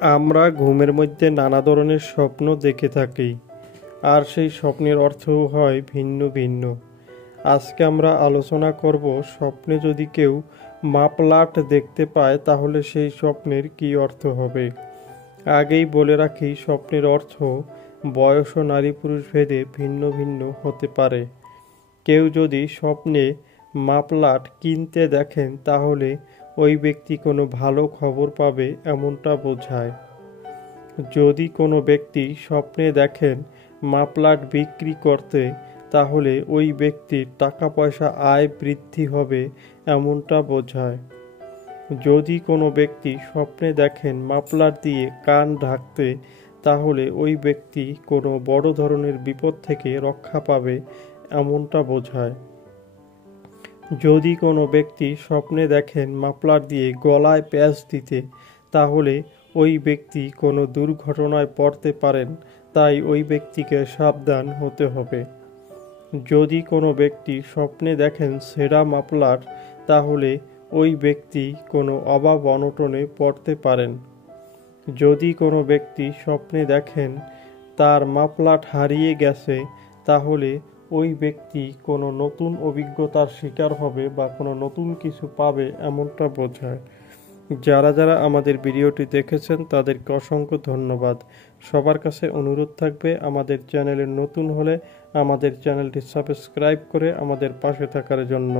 আমরা ঘুমের মধ্যে নানা ধরনের স্বপ্ন দেখে থাকি, আর সেই স্বপ্নের অর্থও হয় ভিন্ন ভিন্ন। আজকে আমরা আলোচনা করব, স্বপ্নে যদি কেউ মাপলাট দেখতে পায় তাহলে সেই স্বপ্নের কী অর্থ হবে। আগেই বলে রাখি, স্বপ্নের অর্থ বয়স ও নারী পুরুষ ভেদে ভিন্ন ভিন্ন হতে পারে। কেউ যদি স্বপ্নে মাপলাট কিনতে দেখেন তাহলে ওই ব্যক্তি কোনো ভালো খবর পাবে এমনটা বোঝায়। যদি কোনো ব্যক্তি স্বপ্নে দেখেন মাপলাট বিক্রি করতে তাহলে ওই ব্যক্তির টাকা পয়সা আয় বৃদ্ধি হবে এমনটা বোঝায়। যদি কোনো ব্যক্তি স্বপ্নে দেখেন মাপলাট দিয়ে কান ঢাকতে তাহলে ওই ব্যক্তি কোনো বড় ধরনের বিপদ থেকে রক্ষা পাবে এমনটা বোঝায়। যদি কোনো ব্যক্তি স্বপ্নে দেখেন মাফলার দিয়ে গলায় প্যাঁচ দিতে তাহলে ওই ব্যক্তি কোনো দুর্ঘটনায় পড়তে পারেন, তাই ওই ব্যক্তিকে সাবধান হতে হবে। যদি কোনো ব্যক্তি স্বপ্নে দেখেন ছেঁড়া মাফলার তাহলে ওই ব্যক্তি কোনো অভাব অনটনে পড়তে পারেন। যদি কোনো ব্যক্তি স্বপ্নে দেখেন তার মাফলার হারিয়ে গেছে তাহলে ওই ব্যক্তি কোনো নতুন অভিজ্ঞতার শিকার হবে বা কোনো নতুন কিছু পাবে এমনটা বোঝায়। যারা যারা আমাদের ভিডিওটি দেখেছেন তাদেরকে অসংখ্য ধন্যবাদ। সবার কাছে অনুরোধ থাকবে, আমাদের চ্যানেলে নতুন হলে আমাদের চ্যানেলটি সাবস্ক্রাইব করে আমাদের পাশে থাকার জন্য।